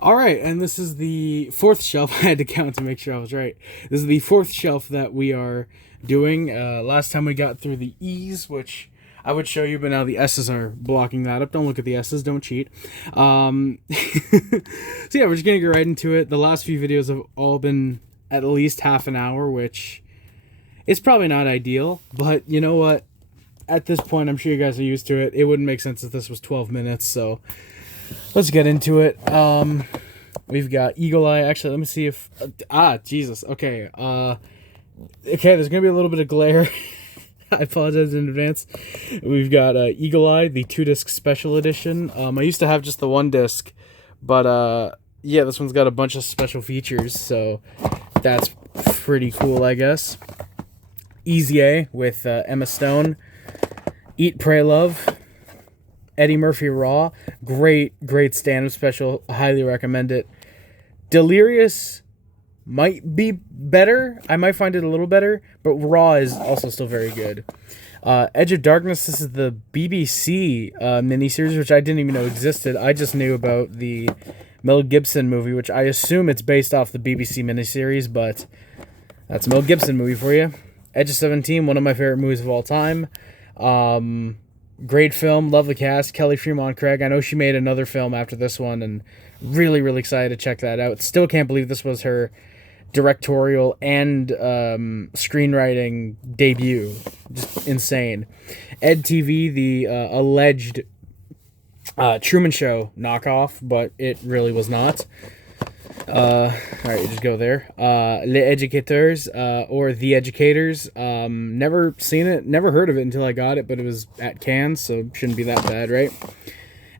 All right, and this is the fourth shelf. I had to count to make sure I was right. This is the fourth shelf that we are doing. Last time we got through the E's, which I would show you, but now the S's are blocking that up. Don't look at the S's. Don't cheat. So yeah, we're just gonna get right into it. The last few videos have all been at least half an hour, which is probably not ideal, but you know what? At this point, I'm sure you guys are used to it. It wouldn't make sense if this was 12 minutes, so let's get into it. We've got Eagle Eye. Actually, let me see if... Jesus. Okay. Okay, there's going to be a little bit of glare. I apologize in advance. We've got Eagle Eye, the 2-disc special edition. I used to have just the 1-disc, but yeah, this one's got a bunch of special features, so that's pretty cool, I guess. Easy A with Emma Stone. Eat, Pray, Love. Eddie Murphy Raw. Great stand-up special. Highly recommend it. Delirious might be better. I might find it a little better, but Raw is also still very good. Edge of Darkness, this is the BBC miniseries, which I didn't even know existed. I just knew about the Mel Gibson movie, which I assume it's based off the BBC miniseries, but that's a Mel Gibson movie for you. Edge of 17, one of my favorite movies of all time. Great film, love the cast. Kelly Fremont Craig. I know she made another film after this one, and really excited to check that out. Still can't believe this was her directorial and screenwriting debut. Just insane. Ed TV, the alleged Truman Show knockoff, but it really was not. Alright, just go there. Les Educateurs, or The Educators. Never seen it, never heard of it until I got it, but it was at Cannes, so shouldn't be that bad, right?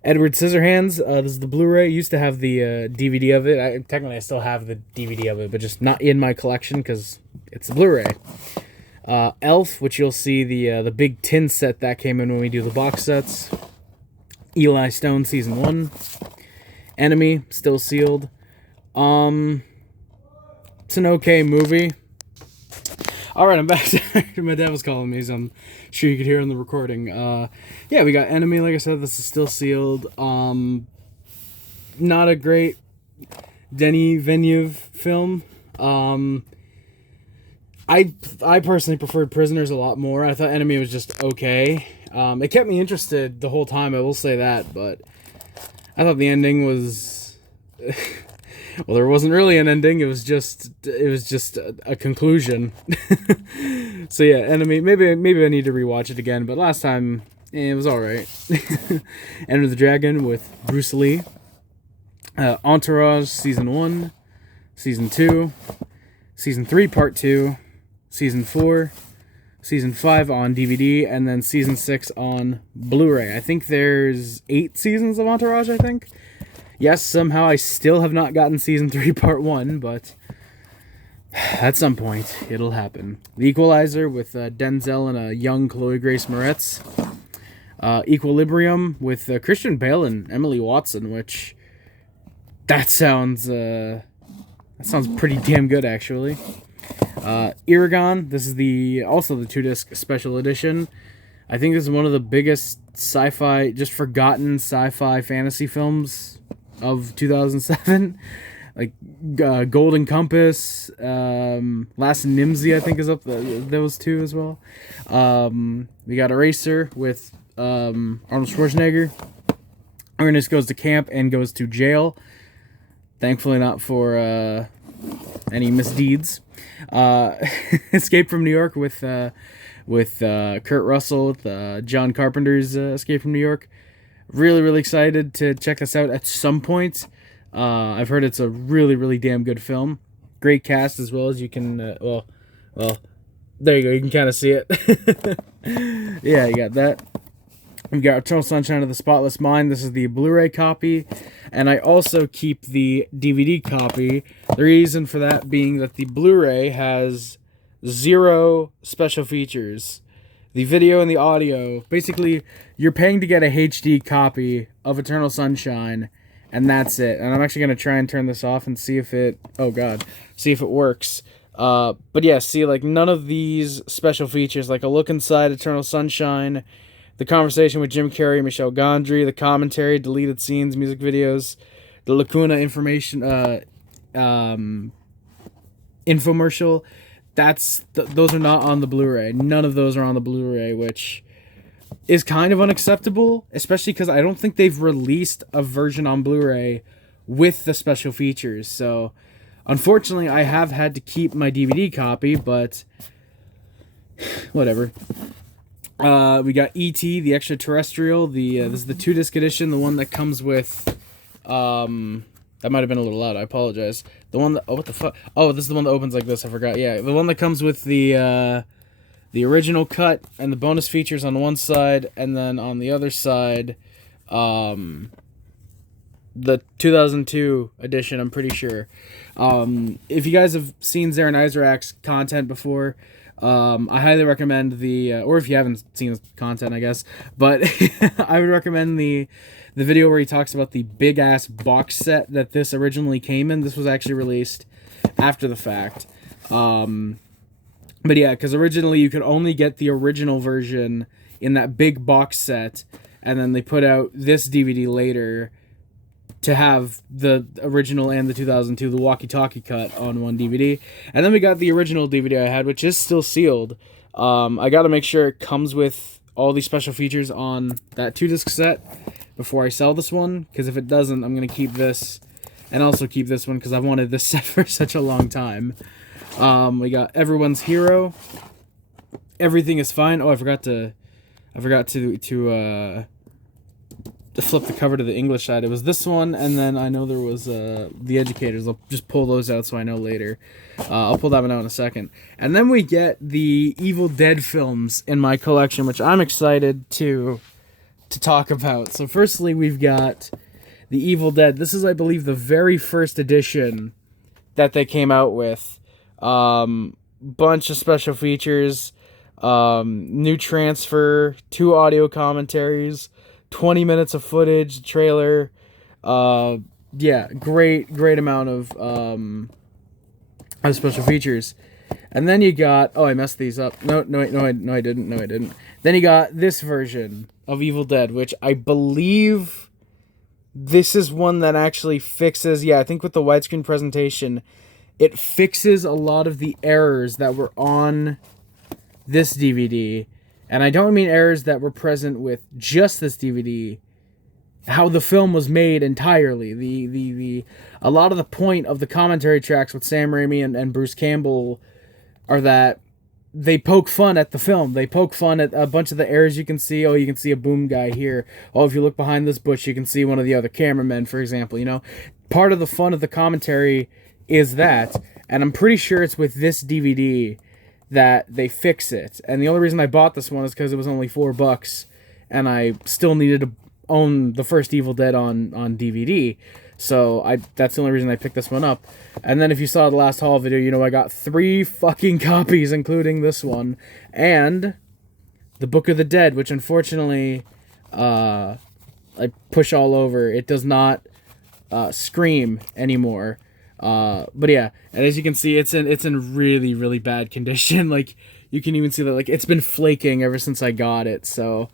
Edward Scissorhands, this is the Blu-ray. Used to have the DVD of it. Technically, I still have the DVD of it, but just not in my collection because it's the Blu-ray. Elf, which you'll see the big tin set that came in when we do the box sets. Eli Stone, Season 1. Enemy, still sealed. It's an okay movie. Alright, I'm back. My dad was calling me, so I'm sure you could hear on the recording. Yeah, we got Enemy, like I said, this is still sealed. Not a great Denis Villeneuve film. I personally preferred Prisoners a lot more. I thought Enemy was just okay. It kept me interested the whole time, I will say that, but I thought the ending was... Well, there wasn't really an ending. It was just a conclusion. So yeah, Enemy. Maybe I need to rewatch it again. But last time, it was all right. Enter the Dragon with Bruce Lee. Entourage Season 1, Season 2, Season 3 Part 2, Season 4, Season 5 on DVD, and then Season 6 on Blu-ray. I think there's 8 seasons of Entourage, I think. Yes, somehow I still have not gotten Season 3 Part 1, but at some point, it'll happen. The Equalizer with Denzel and a young Chloe Grace Moretz. Equilibrium with Christian Bale and Emily Watson, which that sounds pretty damn good, actually. Eragon, this is also the 2-disc special edition. I think this is one of the biggest sci-fi, just forgotten sci-fi fantasy films of 2007, like Golden Compass, Last Nimsy, I think is up those two as well. We got Eraser with Arnold Schwarzenegger. Ernest goes to camp and goes to jail. Thankfully, not for any misdeeds. Escape from New York with Kurt Russell, with John Carpenter's Escape from New York. Really excited to check this out at some point. I've heard it's a really damn good film. Great cast as well, as you can, well, there you go. You can kind of see it. Yeah, you got that. We've got Eternal Sunshine of the Spotless Mind. This is the Blu-ray copy. And I also keep the DVD copy. The reason for that being that the Blu-ray has 0 special features. The video and the audio, basically, you're paying to get a HD copy of Eternal Sunshine, and that's it. And I'm actually going to try and turn this off and see if it... Oh, God. See if it works. But yeah, see, like, none of these special features, like a look inside Eternal Sunshine, the conversation with Jim Carrey and Michel Gondry, the commentary, deleted scenes, music videos, the Lacuna information infomercial, those are not on the Blu-ray. None of those are on the Blu-ray, which is kind of unacceptable, especially because I don't think they've released a version on Blu-ray with the special features. So, unfortunately, I have had to keep my DVD copy, but whatever. We got E.T., the extraterrestrial. This is the 2-disc edition, the one that comes with... that might have been a little loud. I apologize. The one that... Oh, what the fuck? Oh, this is the one that opens like this. I forgot. Yeah, the one that comes with the original cut and the bonus features on one side, and then on the other side, the 2002 edition, I'm pretty sure. If you guys have seen Zarin Isaac's content before... I highly recommend or if you haven't seen his content, I guess, but I would recommend the video where he talks about the big ass box set that this originally came in. This was actually released after the fact. But yeah, because originally you could only get the original version in that big box set, and then they put out this DVD later to have the original and the 2002, the walkie-talkie cut on one DVD. And then we got the original DVD I had, which is still sealed. I got to make sure it comes with all these special features on that 2-disc set before I sell this one, because if it doesn't, I'm going to keep this and also keep this one because I've wanted this set for such a long time. We got Everyone's Hero. Everything is Fine. Oh, I forgot to flip the cover to the English side. It was this one, and then I know there was The Educators. I'll just pull those out so I know later. I'll pull that one out in a second. And then we get the Evil Dead films in my collection, which I'm excited to talk about. So firstly, we've got the Evil Dead. This is, I believe, the very first edition that they came out with. Bunch of special features, new transfer, 2 audio commentaries, 20 minutes of footage, trailer. Yeah, great amount of special features. And then you got... Oh, I messed these up. No, I didn't. Then you got this version of Evil Dead, which I believe this is one that actually fixes... Yeah, I think with the widescreen presentation, it fixes a lot of the errors that were on this DVD. And I don't mean errors that were present with just this DVD. How the film was made entirely. A lot of the point of the commentary tracks with Sam Raimi and Bruce Campbell are that they poke fun at the film. They poke fun at a bunch of the errors you can see. Oh, you can see a boom guy here. Oh, if you look behind this bush, you can see one of the other cameramen, for example. You know, part of the fun of the commentary is that. And I'm pretty sure it's with this DVD that they fix it. And the only reason I bought this one is because it was only $4, and I still needed to own the first Evil Dead on DVD. So that's the only reason I picked this one up. And then if you saw the last haul video, you know I got 3 fucking copies, including this one, and the Book of the Dead, which unfortunately I push all over. It does not scream anymore. But yeah, and as you can see, it's in really bad condition. Like, you can even see that, like, it's been flaking ever since I got it. So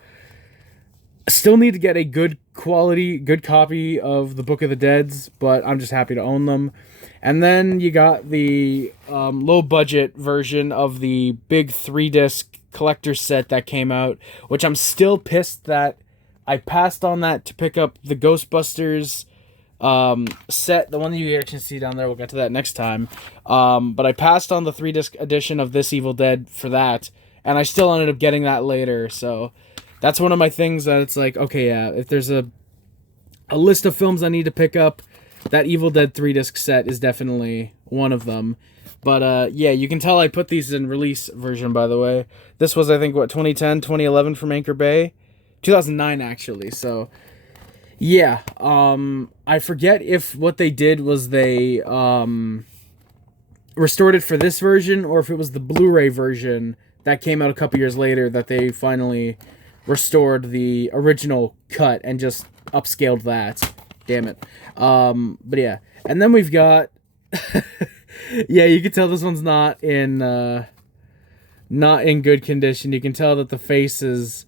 I still need to get a good copy of the Book of the Deads, but I'm just happy to own them. And then you got the low budget version of the big 3-disc collector set that came out, which I'm still pissed that I passed on that to pick up the Ghostbusters set, the one that you actually see down there. We'll get to that next time. But I passed on the 3-disc edition of this Evil Dead for that, and I still ended up getting that later. So that's one of my things that it's like, okay, yeah, if there's a list of films I need to pick up, that Evil Dead 3-disc set is definitely one of them. But yeah, you can tell I put these in release version, by the way. This was, I think, what, 2010, 2011 from Anchor Bay? 2009, actually, so... Yeah, I forget if what they did was they restored it for this version, or if it was the Blu-ray version that came out a couple years later that they finally restored the original cut and just upscaled that. Damn it. But yeah, and then we've got... yeah, you can tell this one's not in good condition. You can tell that the face is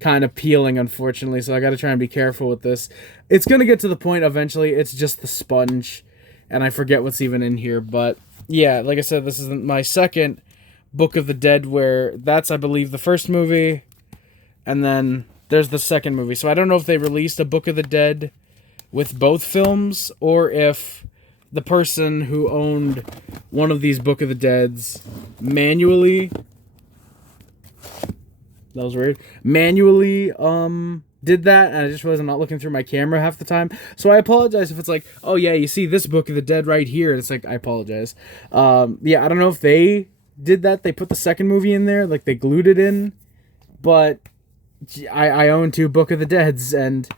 kind of peeling, unfortunately, so I gotta try and be careful with this. It's gonna get to the point eventually, it's just the sponge, and I forget what's even in here, but yeah, like I said, this is my second Book of the Dead, where that's, I believe, the first movie, and then there's the second movie. So I don't know if they released a Book of the Dead with both films, or if the person who owned one of these Book of the Deads manually... That was weird. Manually, did that, and I just realized I'm not looking through my camera half the time. So I apologize if it's like, oh yeah, you see this Book of the Dead right here, and it's like, I apologize. Yeah, I don't know if they did that. They put the second movie in there, like they glued it in, but I own two Book of the Deads, and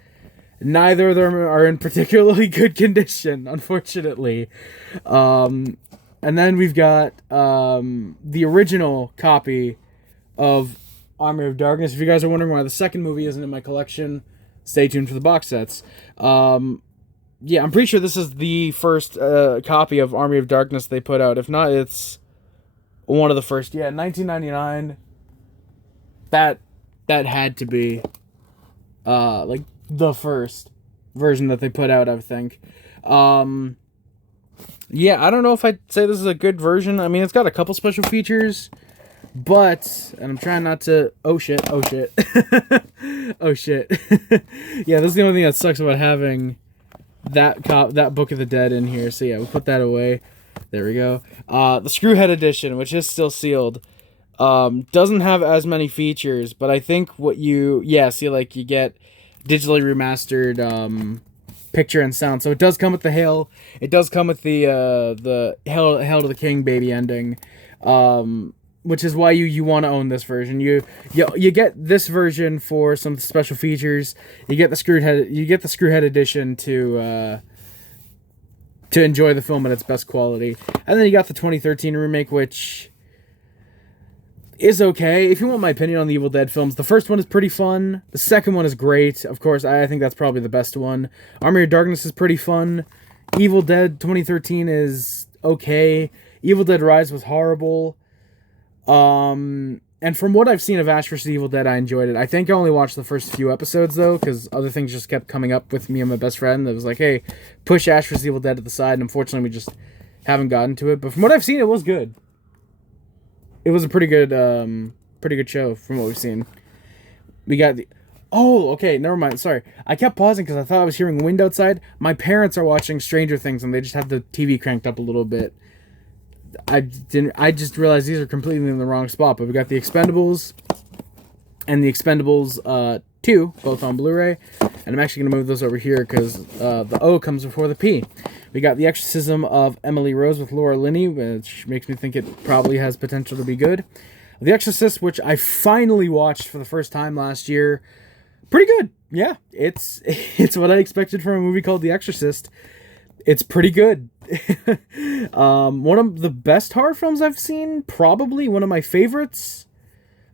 neither of them are in particularly good condition, unfortunately. And then we've got the original copy of Army of Darkness. If you guys are wondering why the second movie isn't in my collection, stay tuned for the box sets. Yeah, I'm pretty sure this is the first copy of Army of Darkness they put out. If not, it's one of the first. Yeah, 1999. That had to be like the first version that they put out, I think. Yeah, I don't know if I'd say this is a good version. I mean, it's got a couple special features, but, and I'm trying not to, oh shit, oh shit. Oh shit. Yeah, this is the only thing that sucks about having that Book of the Dead in here. So yeah, we'll put that away. There we go. The Screwhead edition, which is still sealed, doesn't have as many features, but I think what you, see, like, you get digitally remastered, picture and sound. So it does come with the Hail. It does come with the Hail to the King baby ending. Which is why you want to own this version. You get this version for some special features. You get the Screwhead edition to enjoy the film at its best quality. And then you got the 2013 remake, which is okay. If you want my opinion on the Evil Dead films, the first one is pretty fun. The second one is great. Of course, I think that's probably the best one. Army of Darkness is pretty fun. Evil Dead 2013 is okay. Evil Dead Rise was horrible. And from what I've seen of Ash vs. Evil Dead, I enjoyed it. I think I only watched the first few episodes, though, because other things just kept coming up with me and my best friend that was like, hey, push Ash vs. Evil Dead to the side, and unfortunately we just haven't gotten to it. But from what I've seen, it was good. It was a pretty good show from what we've seen. We got the... Oh, okay, never mind, sorry. I kept pausing because I thought I was hearing wind outside. My parents are watching Stranger Things, and they just have the TV cranked up a little bit. I just realized these are completely in the wrong spot, but we got the Expendables and the Expendables 2, both on Blu-ray, and I'm actually going to move those over here because the O comes before the P. We got The Exorcism of Emily Rose with Laura Linney, which makes me think it probably has potential to be good. The Exorcist, which I finally watched for the first time last year, pretty good. Yeah, it's what I expected from a movie called The Exorcist. It's pretty good. One of the best horror films I've seen, probably one of my favorites.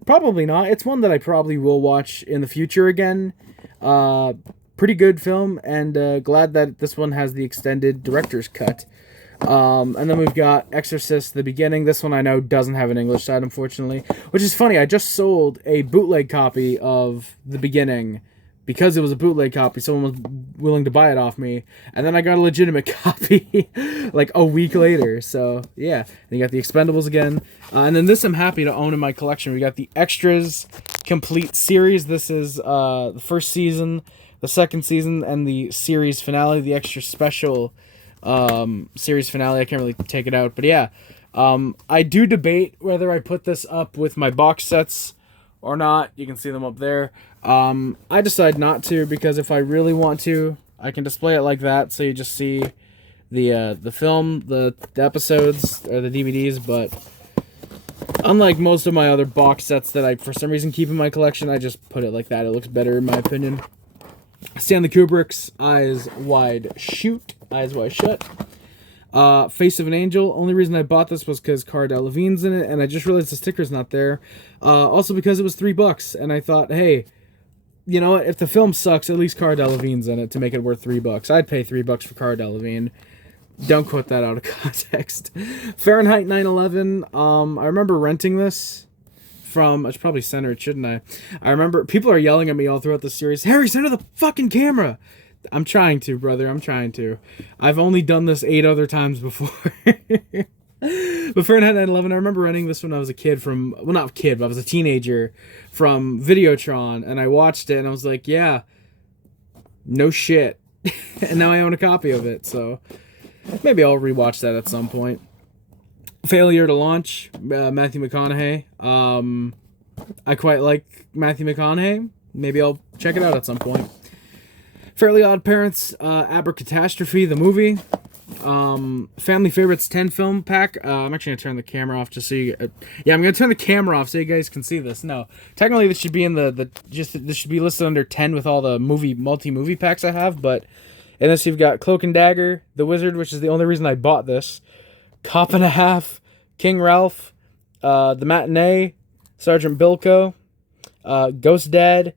Probably not. It's one that I probably will watch in the future again. Pretty good film, and glad that this one has the extended director's cut. And then we've got Exorcist: The Beginning. This one I know doesn't have an English side, unfortunately, which is funny. I just sold a bootleg copy of The Beginning. Because it was a bootleg copy, someone was willing to buy it off me. And then I got a legitimate copy like a week later. So, yeah. And you got the Expendables again. And then this I'm happy to own in my collection. We got the Extras Complete Series. This is the first season, the second season, and the series finale. The Extra Special series finale. I can't really take it out. But, yeah. I do debate whether I put this up with my box sets or not. You can see them up there. I decide not to because if I really want to, I can display it like that, so you just see the film, the episodes, or the DVDs, but unlike most of my other box sets that I, for some reason, keep in my collection, I just put it like that. It looks better, in my opinion. Stanley Kubrick's Eyes Wide Shut. Face of an Angel. Only reason I bought this was because Cara Delevingne's in it, and I just realized the sticker's not there. Also because it was $3, and I thought, hey, you know what? If the film sucks, at least Cara Delevingne's in it to make it worth $3. I'd pay $3 for Cara Delevingne. Don't quote that out of context. Fahrenheit 9/11. I remember renting this. from, I should probably center it, shouldn't I? I remember people are yelling at me all throughout the series, Harry, center the fucking camera. I'm trying to, brother. I'm trying to. I've only done this 8 other times before. But Fahrenheit 9/11, I remember renting this when I was a kid from, well, not a kid, but I was a teenager from Videotron, and I watched it, and I was like, yeah, no shit. And now I own a copy of it, so maybe I'll rewatch that at some point. Failure to Launch, Matthew McConaughey. I quite like Matthew McConaughey. Maybe I'll check it out at some point. Fairly Odd Parents, Abercatastrophe, the movie. Family Favorites 10 film pack. I'm actually going to turn the camera off just so you... yeah, I'm going to turn the camera off so you guys can see this. No, technically this should be in this should be listed under 10 with all the multi-movie packs I have, but in this you've got Cloak and Dagger, The Wizard, which is the only reason I bought this, Cop and a Half, King Ralph, The Matinee, Sergeant Bilko, Ghost Dad,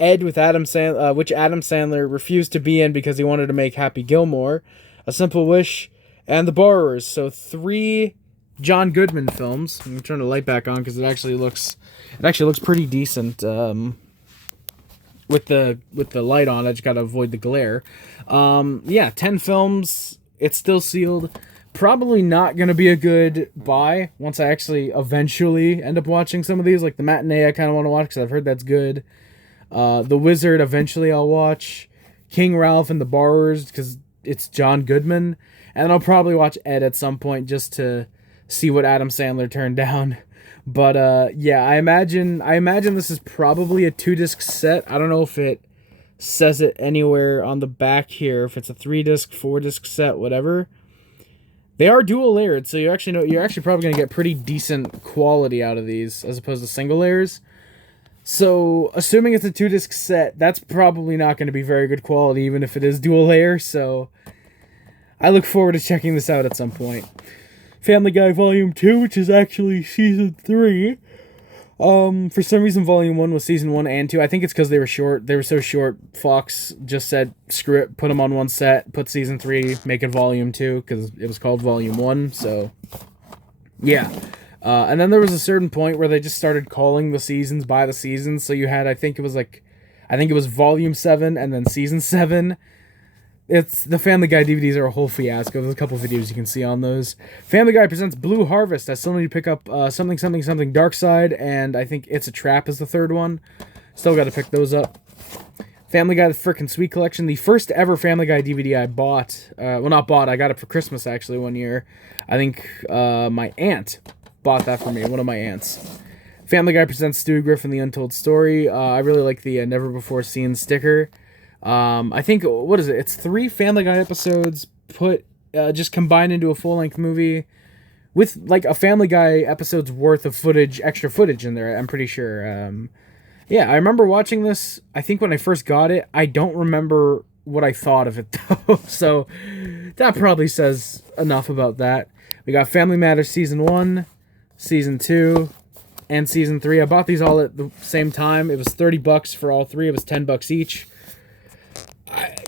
Ed with Adam Sandler, which Adam Sandler refused to be in because he wanted to make Happy Gilmore, A Simple Wish, and The Borrowers. So 3 John Goodman films. I'm gonna turn the light back on because it actually looks pretty decent with the light on. I just gotta avoid the glare. Yeah, 10 films. It's still sealed. Probably not gonna be a good buy once I actually eventually end up watching some of these. Like The Matinee, I kind of want to watch because I've heard that's good. The Wizard, eventually I'll watch. King Ralph and The Borrowers because it's John Goodman. And I'll probably watch Ed at some point just to see what Adam Sandler turned down. But yeah, I imagine this is probably a 2-disc set. I don't know if it says it anywhere on the back here, if it's a 3-disc, 4-disc set, whatever. They are dual layered, so you're actually probably going to get pretty decent quality out of these as opposed to single layers. So, assuming it's a 2-disc set, that's probably not going to be very good quality, even if it is dual layer, so I look forward to checking this out at some point. Family Guy Volume 2, which is actually Season 3. For some reason, Volume 1 was Season 1 and 2. I think it's because they were short. They were so short, Fox just said, screw it, put them on one set, put Season 3, make it Volume 2, because it was called Volume 1, so yeah. And then there was a certain point where they just started calling the seasons by the seasons. So you had, I think it was Volume 7 and then Season 7. It's the Family Guy DVDs are a whole fiasco. There's a couple videos you can see on those. Family Guy presents Blue Harvest. I still need to pick up something Dark Side, and I think It's a Trap is the third one. Still got to pick those up. Family Guy The Frickin' Sweet Collection, the first ever Family Guy DVD I bought. Well, not bought. I got it for Christmas actually one year. I think my aunt bought that for me, one of my aunts. Family Guy presents Stewie Griffin, The Untold Story. I really like the Never Before Seen sticker. I think, what is it? It's 3 Family Guy episodes put, just combined into a full-length movie with, like, a Family Guy episode's worth of footage, extra footage in there, I'm pretty sure. Yeah, I remember watching this, I think when I first got it. I don't remember what I thought of it, though, so that probably says enough about that. We got Family Matters Season 1, Season 2, and Season 3. I bought these all at the same time. It was $30 for all 3. It was $10 each.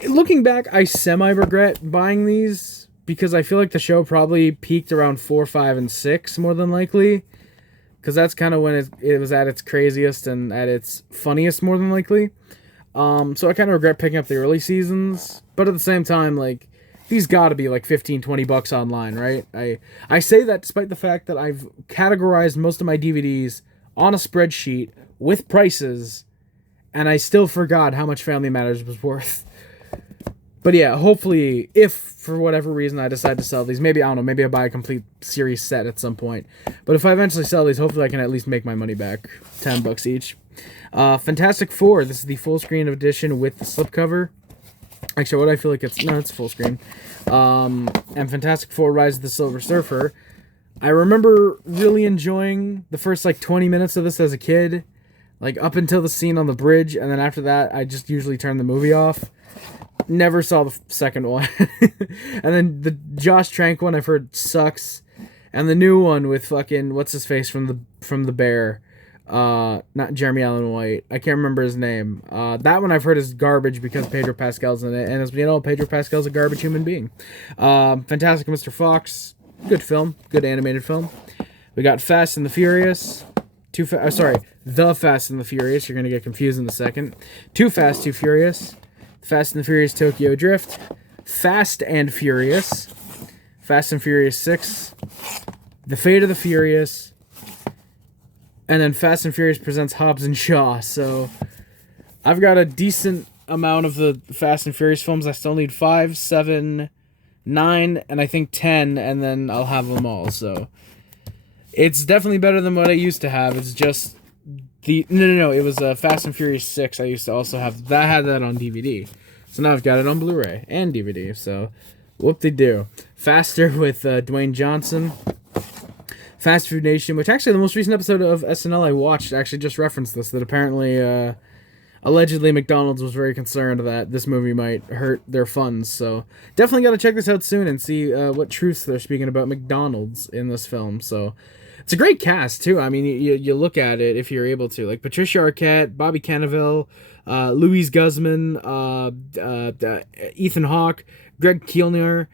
Looking back, I semi-regret buying these because I feel like the show probably peaked around 4, 5, and 6, more than likely. Because that's kind of when it was at its craziest and at its funniest, more than likely. So I kind of regret picking up the early seasons. But at the same time, like, these gotta be like $15, $20 online, right? I say that despite the fact that I've categorized most of my DVDs on a spreadsheet with prices, and I still forgot how much Family Matters was worth. But yeah, hopefully, if for whatever reason I decide to sell these, maybe, I don't know, maybe I buy a complete series set at some point. But if I eventually sell these, hopefully I can at least make my money back. $10 each. Fantastic Four, this is the full screen edition with the slipcover. Actually, what I feel like it's full screen. And Fantastic Four: Rise of the Silver Surfer. I remember really enjoying the first like 20 minutes of this as a kid, like up until the scene on the bridge, and then after that, I just usually turn the movie off. Never saw the second one. And then the Josh Trank one I've heard sucks, and the new one with fucking what's his face from the Bear. Not Jeremy Allen White. I can't remember his name. That one I've heard is garbage because Pedro Pascal's in it, and as we know, Pedro Pascal's a garbage human being. Fantastic Mr. Fox, good film, good animated film. We got Fast and the Furious, The Fast and the Furious. You're gonna get confused in a second. Too Fast, Too Furious. Fast and the Furious Tokyo Drift. Fast and Furious. Fast and Furious 6. The Fate of the Furious. And then Fast and Furious presents Hobbs and Shaw. So I've got a decent amount of the Fast and Furious films. I still need 5, 7, 9, and I think 10, and then I'll have them all. So it's definitely better than what I used to have. It's just no. It was Fast and Furious 6. I used to also have that. I had that on DVD. So now I've got it on Blu-ray and DVD. So whoop-de-doo. Faster with Dwayne Johnson. Fast Food Nation, which actually the most recent episode of SNL I watched actually just referenced this, that apparently, allegedly McDonald's was very concerned that this movie might hurt their funds. So definitely got to check this out soon and see what truths they're speaking about McDonald's in this film. So it's a great cast, too. I mean, you look at it if you're able to. Like Patricia Arquette, Bobby Cannavale, Louise Guzman, Ethan Hawke, Greg Kielner,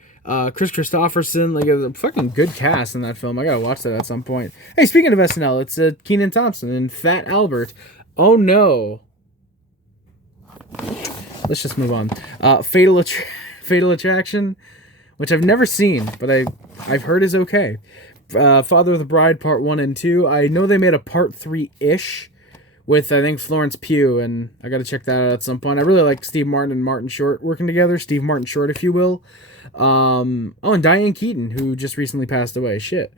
Chris Christopherson. Like a fucking good cast in that film. I gotta watch that at some point. Hey, speaking of SNL, it's Kenan Thompson and Fat Albert. Oh no. Let's just move on. Fatal Attraction, which I've never seen, but I've heard is okay. Father of the Bride Part 1 and 2. I know they made a Part 3-ish with, I think, Florence Pugh, and I gotta check that out at some point. I really like Steve Martin and Martin Short working together. Steve Martin Short, if you will. And Diane Keaton, who just recently passed away. Shit.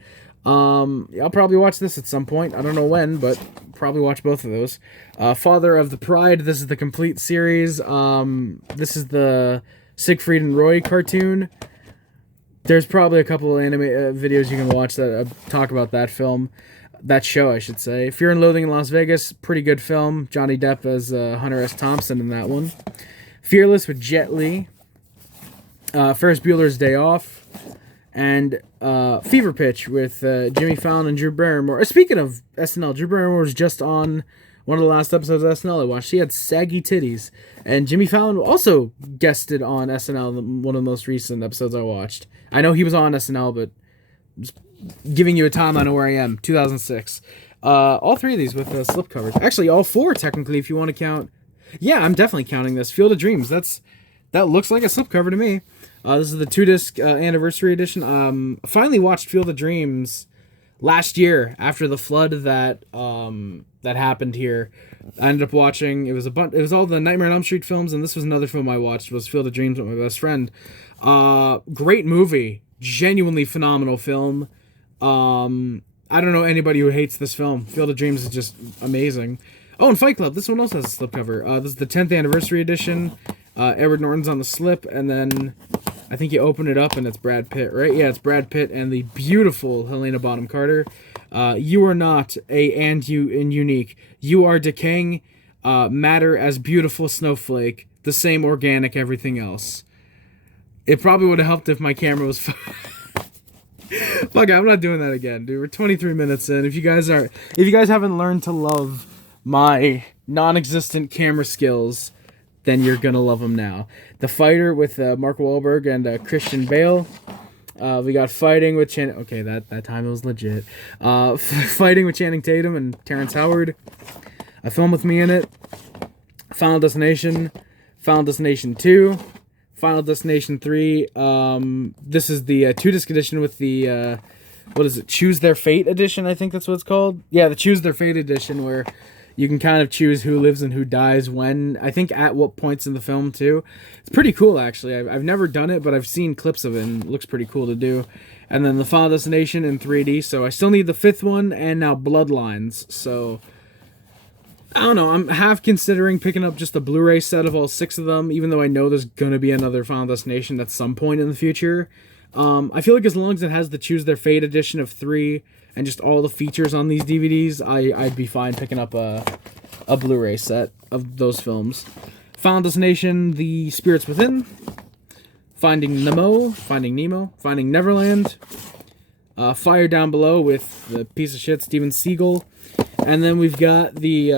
I'll probably watch this at some point. I don't know when, but probably watch both of those. Father of the Pride. This is the complete series. This is the Siegfried and Roy cartoon. There's probably a couple of anime videos you can watch that talk about that film. That show, I should say. Fear and Loathing in Las Vegas. Pretty good film. Johnny Depp as Hunter S. Thompson in that one. Fearless with Jet Li. Ferris Bueller's Day Off. And Fever Pitch with Jimmy Fallon and Drew Barrymore. Speaking of SNL, Drew Barrymore was just on one of the last episodes of SNL I watched. She had saggy titties. And Jimmy Fallon also guested on SNL in one of the most recent episodes I watched. I know he was on SNL, but just giving you a timeline of where I am. 2006. All three of these with slipcovers. Actually, all four, technically, if you want to count. Yeah, I'm definitely counting this. Field of Dreams. That looks like a slipcover to me. This is the 2-disc anniversary edition. Finally watched Field of Dreams last year after the flood that happened here. I ended up watching. It was all the Nightmare on Elm Street films, and this was another film I watched. Was Field of Dreams with my best friend. Great movie, genuinely phenomenal film. I don't know anybody who hates this film. Field of Dreams is just amazing. Oh, and Fight Club. This one also has a slipcover. This is the 10th anniversary edition. Edward Norton's on the slip, and then I think you open it up and it's Brad Pitt, right? Yeah, it's Brad Pitt and the beautiful Helena Bonham Carter. You are not unique. You are decaying matter as beautiful snowflake, the same organic everything else. It probably would have helped if my camera was... Fuck, I'm not doing that again, dude. We're 23 minutes in. If you guys haven't learned to love my non-existent camera skills, then you're gonna love them now. The Fighter with Mark Wahlberg and Christian Bale. We got Fighting with Channing... Okay, that time it was legit. Fighting with Channing Tatum and Terrence Howard. A Film with Me in It. Final Destination. Final Destination 2. Final Destination 3. This is the 2-disc edition with the... what is it? Choose Their Fate edition, I think that's what it's called. Yeah, the Choose Their Fate edition, where you can kind of choose who lives and who dies when. I think at what points in the film, too. It's pretty cool, actually. I've never done it, but I've seen clips of it, and it looks pretty cool to do. And then the Final Destination in 3D, so I still need the 5th one, and now Bloodlines, so... I don't know, I'm half considering picking up just a Blu-ray set of all 6 of them, even though I know there's gonna be another Final Destination at some point in the future. I feel like as long as it has the Choose Their Fate edition of 3 and just all the features on these DVDs, I'd be fine picking up a Blu-ray set of those films. Final Destination, The Spirits Within, Finding Nemo, Finding Neverland, Fire Down Below with the piece of shit Steven Seagal. And then we've got the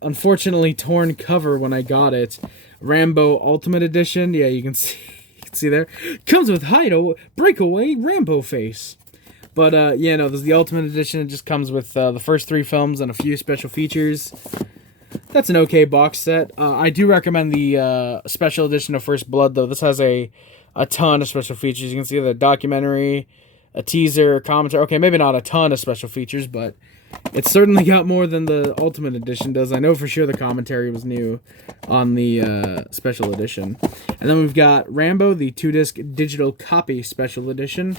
unfortunately torn cover when I got it, Rambo Ultimate Edition. Yeah, you can see there. Comes with Breakaway Rambo face. But yeah, no, this is the Ultimate Edition. It just comes with the first 3 films and a few special features. That's an okay box set. I do recommend the special edition of First Blood, though. This has a ton of special features. You can see the documentary, a teaser, commentary. Okay, maybe not a ton of special features, but it's certainly got more than the Ultimate Edition does. I know for sure the commentary was new on the special edition. And then we've got Rambo, the 2-disc digital copy special edition.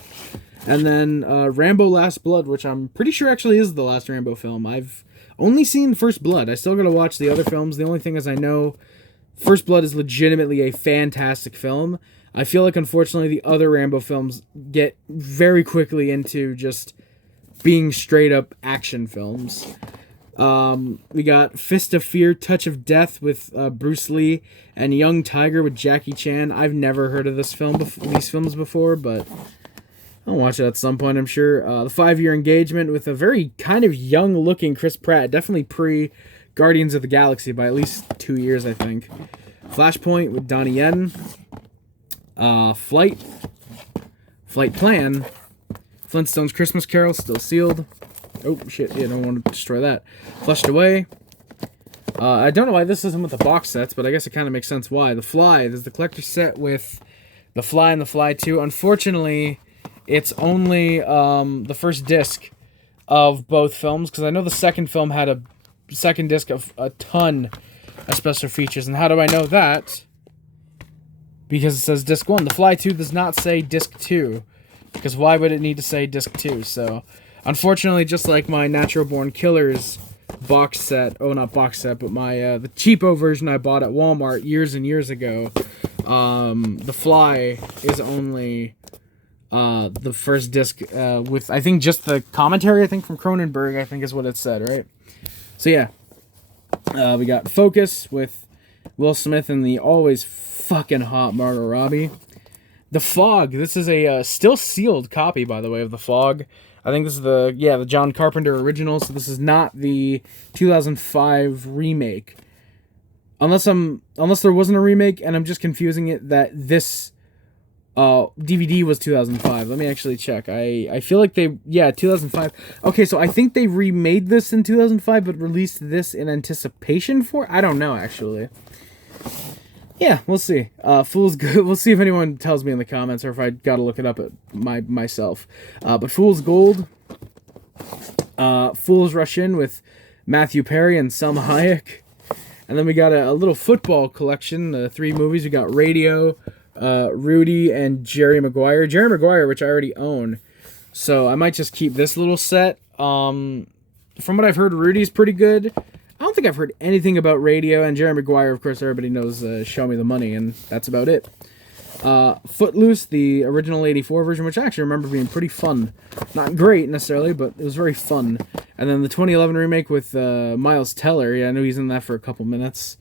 And then Rambo Last Blood, which I'm pretty sure actually is the last Rambo film. I've only seen First Blood. I still gotta watch the other films. The only thing is I know First Blood is legitimately a fantastic film. I feel like, unfortunately, the other Rambo films get very quickly into just being straight-up action films. We got Fist of Fear, Touch of Death with Bruce Lee, and Young Tiger with Jackie Chan. I've never heard of these films before, but I'll watch it at some point, I'm sure. The 5-Year Engagement with a very kind of young-looking Chris Pratt. Definitely pre-Guardians of the Galaxy by at least 2 years, I think. Flashpoint with Donnie Yen. Flight Plan. Flintstones Christmas Carol, still sealed. Oh, shit, yeah, don't want to destroy that. Flushed Away. I don't know why this isn't with the box sets, but I guess it kind of makes sense why. The Fly, there's the collector's set with The Fly and The Fly 2. Unfortunately, it's only the first disc of both films, because I know the second film had a second disc of a ton of special features. And how do I know that? Because it says disc 1. The Fly 2 does not say disc 2. Because why would it need to say disc 2? So, unfortunately, just like my Natural Born Killers box set, oh, not box set, but my the cheapo version I bought at Walmart years and years ago, The Fly is only the first disc with, I think, just the commentary, I think, from Cronenberg, I think is what it said, right? So, yeah. We got Focus with Will Smith and the always fucking hot Margot Robbie. The Fog. This is a still sealed copy, by the way, of The Fog. I think this is the John Carpenter original, so this is not the 2005 remake. Unless there wasn't a remake, and I'm just confusing it that this DVD was 2005. Let me actually check. I feel like 2005. Okay, so I think they remade this in 2005, but released this in anticipation for. I don't know, actually. Yeah, we'll see. Fool's Gold. We'll see if anyone tells me in the comments, or if I gotta look it up at myself. But Fool's Gold. Fools Rush In with Matthew Perry and Selma Hayek. And then we got a little football collection. 3 movies. We got Radio, Rudy, and Jerry Maguire. Jerry Maguire, which I already own. So I might just keep this little set. From what I've heard, Rudy's pretty good. I don't think I've heard anything about Radio, and Jerry Maguire, of course, everybody knows Show Me the Money, and that's about it. Footloose, the original 84 version, which I actually remember being pretty fun. Not great, necessarily, but it was very fun. And then the 2011 remake with Miles Teller. Yeah, I know he's in that for a couple minutes.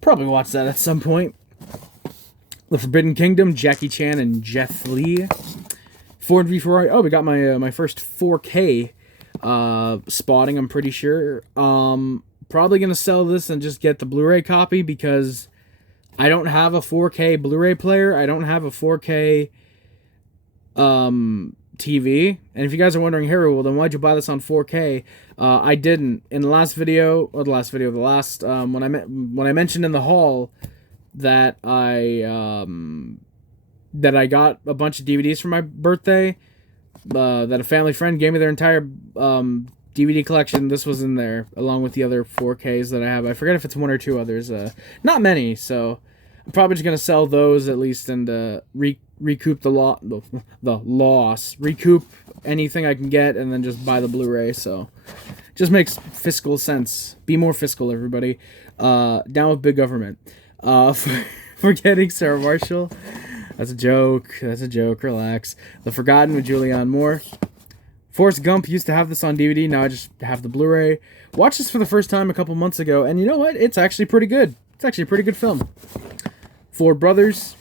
Probably watch that at some point. The Forbidden Kingdom, Jackie Chan and Jet Li. Ford v Ferrari. Oh, we got my first 4K spotting, I'm pretty sure. Probably gonna sell this and just get the Blu-ray copy, because I don't have a 4K Blu-ray player. I don't have a 4K TV. And if you guys are wondering, hey, well, then why'd you buy this on 4K? I didn't. In the last video, when I mentioned in the haul that I got a bunch of DVDs for my birthday, that a family friend gave me their entire DVD collection. This was in there, along with the other 4Ks that I have. I forget if it's 1 or 2 others. Not many, so I'm probably just going to sell those at least, and recoup the loss. Recoup anything I can get, and then just buy the Blu-ray, so just makes fiscal sense. Be more fiscal, everybody. Down with big government. Forgetting Sarah Marshall. That's a joke. Relax. The Forgotten with Julianne Moore. Forrest Gump used to have this on DVD. Now I just have the Blu-ray. Watched this for the first time a couple months ago, and you know what? It's actually pretty good. It's actually a pretty good film. 4 Brothers.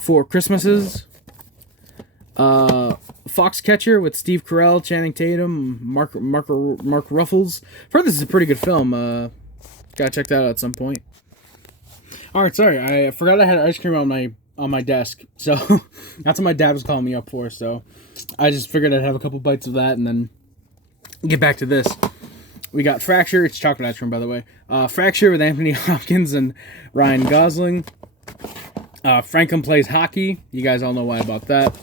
4 Christmases. Foxcatcher with Steve Carell, Channing Tatum, Mark Ruffles. I've heard this is a pretty good film. Gotta check that out at some point. Alright, sorry. I forgot I had ice cream on my on my desk. So that's what my dad was calling me up for. So I just figured I'd have a couple bites of that and then get back to this. We got Fracture. It's chocolate ice cream, by the way. Fracture with Anthony Hopkins and Ryan Gosling. Franklin Plays Hockey. You guys all know why about that.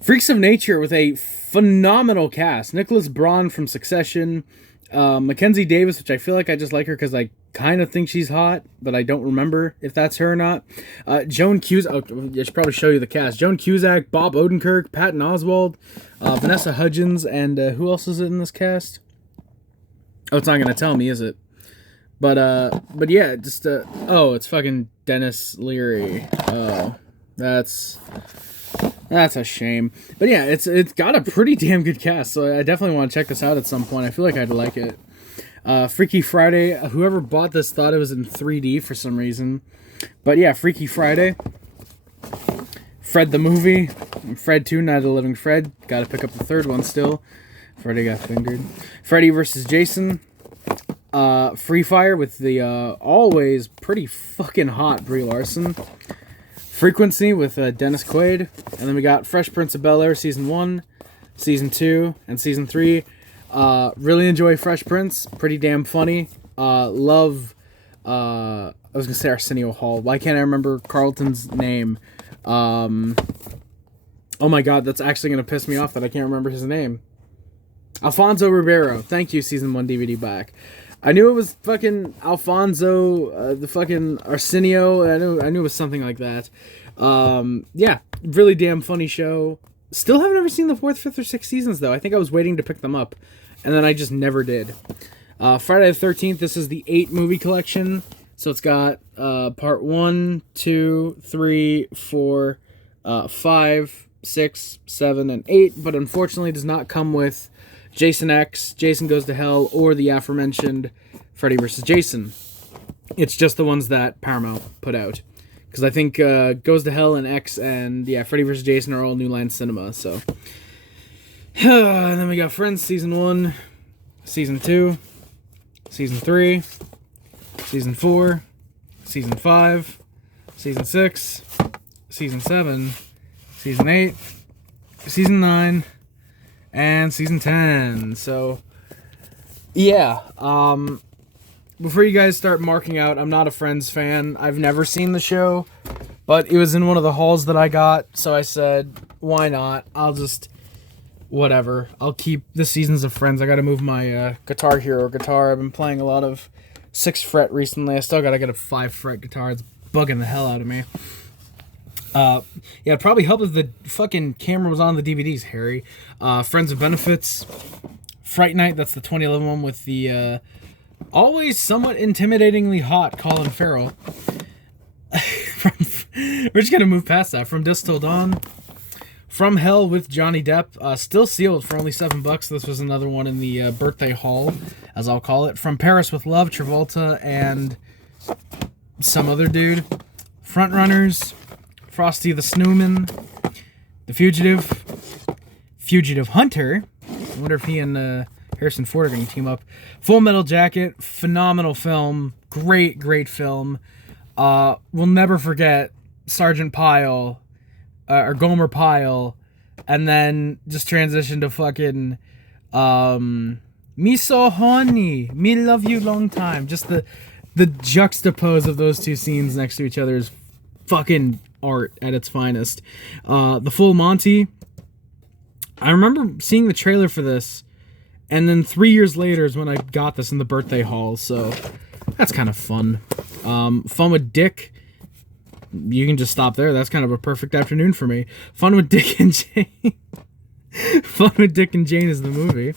Freaks of Nature with a phenomenal cast. Nicholas Braun from Succession. Mackenzie Davis, which I feel like I just like her because I kind of think she's hot, but I don't remember if that's her or not. Joan Cusack. Oh, I should probably show you the cast. Joan Cusack, Bob Odenkirk, Patton Oswalt, Vanessa Hudgens, and who else is in this cast? Oh, it's not going to tell me, is it? But yeah, just, oh, it's fucking Dennis Leary. Oh, that's a shame. But yeah, it's got a pretty damn good cast, so I definitely want to check this out at some point. I feel like I'd like it. Freaky Friday. Whoever bought this thought it was in 3D for some reason. But yeah, Freaky Friday. Fred the movie. Fred 2, Night of the Living Fred. Gotta pick up the third one still. Freddy got fingered. Freddy vs. Jason. Free Fire with the always pretty fucking hot Brie Larson. Frequency with Dennis Quaid. And then we got Fresh Prince of Bel-Air Season 1, Season 2, and Season 3. Really enjoy Fresh Prince. Pretty damn funny. Love, I was going to say Arsenio Hall. Why can't I remember Carlton's name? Oh my god, that's actually going to piss me off that I can't remember his name. Alfonso Ribeiro. Thank you, Season 1 DVD back. I knew it was fucking Alfonso, the fucking Arsenio. I knew it was something like that. Yeah, really damn funny show. Still haven't ever seen the 4th, 5th, or 6th seasons, though. I think I was waiting to pick them up, and then I just never did. Friday the 13th, this is the 8 movie collection. So it's got part 1, 2, 3, 4, 5, 6, 7, and 8, but unfortunately does not come with Jason X, Jason Goes to Hell, or the aforementioned Freddy vs. Jason. It's just the ones that Paramount put out. Because I think Goes to Hell and X and, yeah, Freddy vs. Jason are all New Line Cinema, so. And then we got Friends Season 1, Season 2, Season 3, Season 4, Season 5, Season 6, Season 7, Season 8, Season 9, and Season 10. So, yeah. Before you guys start marking out, I'm not a Friends fan. I've never seen the show, but it was in one of the hauls that I got, so I said, why not? I'll just, whatever. I'll keep the seasons of Friends. I gotta move my Guitar Hero guitar. I've been playing a lot of 6 fret recently. I still gotta get a 5 fret guitar. It's bugging the hell out of me. Yeah, it'd probably help if the fucking camera was on the DVDs, Harry. Friends of Benefits. Fright Night, that's the 2011 one with the always somewhat intimidatingly hot Colin Farrell. We're just gonna move past that. From Dusk Till Dawn. From Hell with Johnny Depp. Still sealed for only $7. This was another one in the birthday haul, as I'll call it. From Paris with Love, Travolta and some other dude. Front Runners. Frosty the Snowman, The Fugitive Hunter. I wonder if he and Harrison Ford are going to team up. Full Metal Jacket, phenomenal film, great film. We'll never forget Sergeant Pyle, or Gomer Pyle, and then just transition to fucking Me So Honey, Me Love You Long Time. Just the juxtapose of those two scenes next to each other is fucking art at its finest. The Full Monty. I remember seeing the trailer for this, and then 3 years later is when I got this in the birthday haul, so that's kind of fun. Fun with Dick. You can just stop there. That's kind of a perfect afternoon for me. Fun with Dick and Jane. Fun with Dick and Jane is the movie.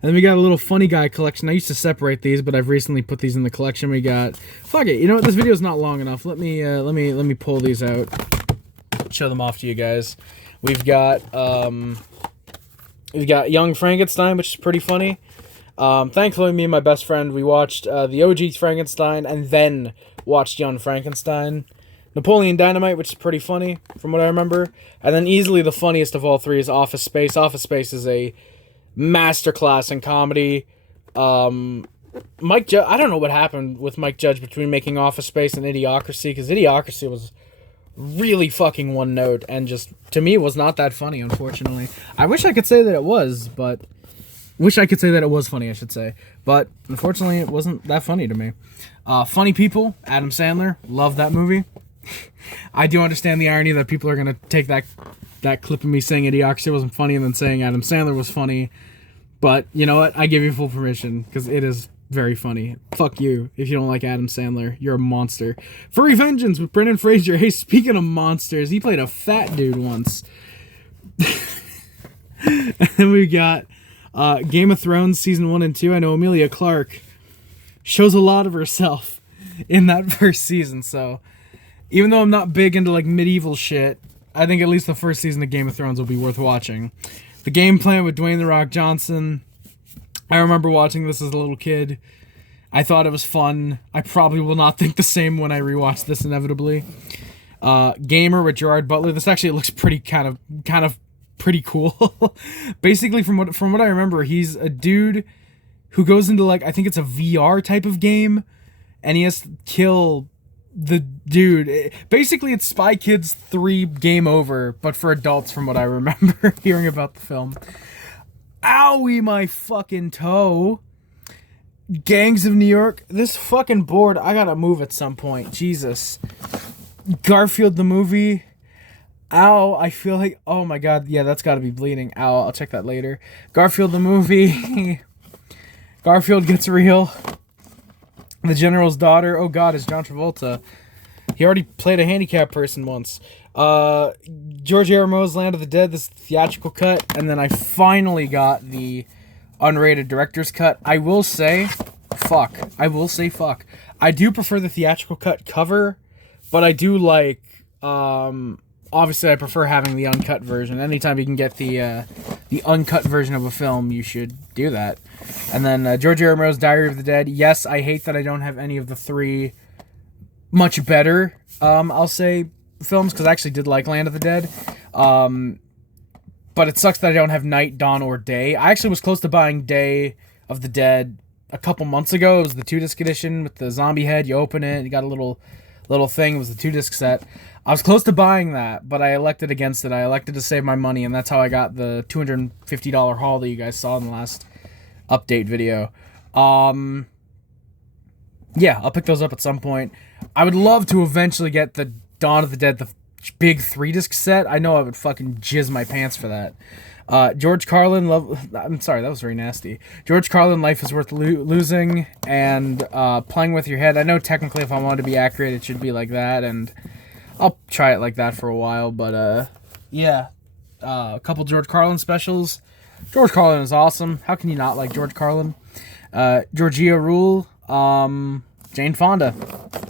And then we got a little Funny Guy collection. I used to separate these, but I've recently put these in the collection. We got, fuck it. You know what? This video is not long enough. Let me pull these out. Show them off to you guys. We've got Young Frankenstein, which is pretty funny. Thankfully, me and my best friend, we watched the OG Frankenstein and then watched Young Frankenstein. Napoleon Dynamite, which is pretty funny from what I remember. And then easily the funniest of all three is Office Space. Office Space is a masterclass in comedy. Mike Judge, I don't know what happened with Mike Judge between making Office Space and Idiocracy, because Idiocracy was really fucking one note, and just, to me, was not that funny, unfortunately. I wish I could say that it was, but... Wish I could say that it was funny, I should say. But, unfortunately, it wasn't that funny to me. Funny People, Adam Sandler, love that movie. I do understand the irony that people are going to take that clip of me saying Idiocracy wasn't funny and then saying Adam Sandler was funny. But, you know what? I give you full permission, because it is very funny. Fuck you if you don't like Adam Sandler. You're a monster. Furry Vengeance with Brendan Fraser. Hey, speaking of monsters, he played a fat dude once. And then we got Game of Thrones Season 1 and 2. I know Emilia Clarke shows a lot of herself in that first season, so even though I'm not big into like medieval shit, I think at least the first season of Game of Thrones will be worth watching. The Game Plan with Dwayne "The Rock" Johnson. I remember watching this as a little kid. I thought it was fun. I probably will not think the same when I rewatch this inevitably. Gamer with Gerard Butler. This actually looks pretty kind of pretty cool. Basically, from what I remember, he's a dude who goes into, like, I think it's a VR type of game, and he has to kill the dude. Basically, it's Spy Kids 3 Game Over, but for adults, from what I remember hearing about the film. Owie, my fucking toe. Gangs of New York. This fucking board, I gotta move at some point. Jesus. Garfield the movie. Ow, I feel like... Oh my god, yeah, that's gotta be bleeding. Ow, I'll check that later. Garfield the movie. Garfield Gets Real. The General's Daughter. Oh god, it's John Travolta. He already played a handicapped person once. George A. Romero's Land of the Dead, this theatrical cut. And then I finally got the unrated director's cut. I will say fuck. I do prefer the theatrical cut cover, but I do like... obviously, I prefer having the uncut version. Anytime you can get the uncut version of a film, you should do that. And then George A. Romero's Diary of the Dead. Yes, I hate that I don't have any of the three much better, I'll say, films, because I actually did like Land of the Dead. But it sucks that I don't have Night, Dawn, or Day. I actually was close to buying Day of the Dead a couple months ago. It was the 2-disc edition with the zombie head. You open it, you got a little thing. It was the 2-disc set. I was close to buying that, but I elected against it. I elected to save my money, and that's how I got the $250 haul that you guys saw in the last update video. Yeah, I'll pick those up at some point. I would love to eventually get the Dawn of the Dead, the big 3-disc set. I know I would fucking jizz my pants for that. George Carlin, I'm sorry, that was very nasty. George Carlin, Life is Worth Losing, and Playing with Your Head. I know technically if I wanted to be accurate, it should be like that, and I'll try it like that for a while, but yeah. A couple George Carlin specials. George Carlin is awesome. How can you not like George Carlin? Georgia Rule, Jane Fonda,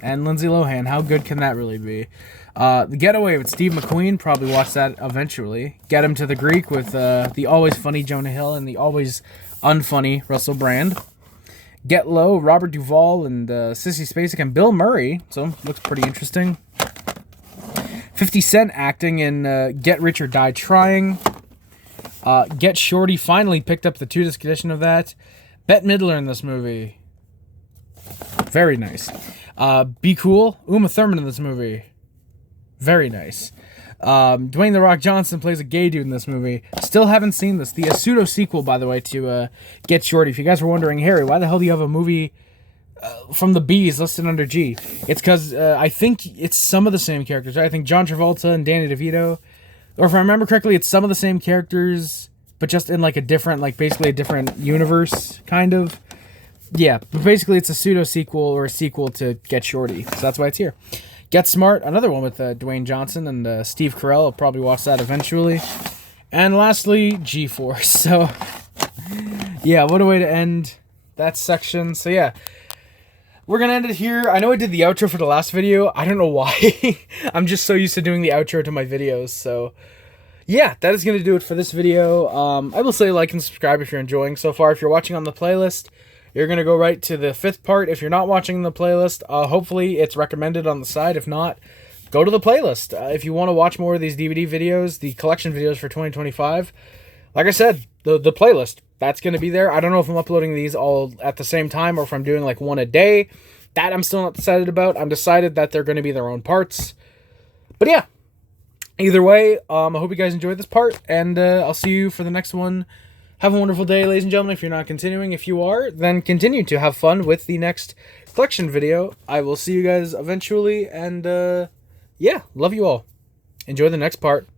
and Lindsay Lohan. How good can that really be? The Getaway with Steve McQueen, probably watch that eventually. Get Him to the Greek with the always funny Jonah Hill and the always unfunny Russell Brand. Get Low, Robert Duvall and Sissy Spacek and Bill Murray, so looks pretty interesting. 50 Cent acting in Get Rich or Die Trying. Get Shorty, finally picked up the 2-disc edition of that. Bette Midler in this movie. Very nice. Be Cool, Uma Thurman in this movie. Very nice. Dwayne "The Rock" Johnson plays a gay dude in this movie. Still haven't seen this. The pseudo sequel, by the way, to Get Shorty. If you guys were wondering, Harry, why the hell do you have a movie from the B's listed under G? It's because I think it's some of the same characters. Right? I think John Travolta and Danny DeVito, or if I remember correctly, it's some of the same characters, but just in like a different, like basically a different universe, kind of. Yeah, but basically it's a pseudo sequel or a sequel to Get Shorty, so that's why it's here. Get Smart, another one with Dwayne Johnson and Steve Carell. I'll probably watch that eventually. And lastly, G-Force. So, yeah, what a way to end that section. So, yeah, we're going to end it here. I know I did the outro for the last video. I don't know why. I'm just so used to doing the outro to my videos. So, yeah, that is going to do it for this video. I will say like and subscribe if you're enjoying so far. If you're watching on the playlist, you're going to go right to the 5th part. If you're not watching the playlist, hopefully it's recommended on the side. If not, go to the playlist. If you want to watch more of these DVD videos, the collection videos for 2025, like I said, the playlist, that's going to be there. I don't know if I'm uploading these all at the same time or if I'm doing like one a day. That I'm still not decided about. I'm decided that they're going to be their own parts. But yeah, either way, I hope you guys enjoyed this part, and I'll see you for the next one. Have a wonderful day, ladies and gentlemen. If you're not continuing, if you are, then continue to have fun with the next collection video. I will see you guys eventually, and yeah, love you all. Enjoy the next part.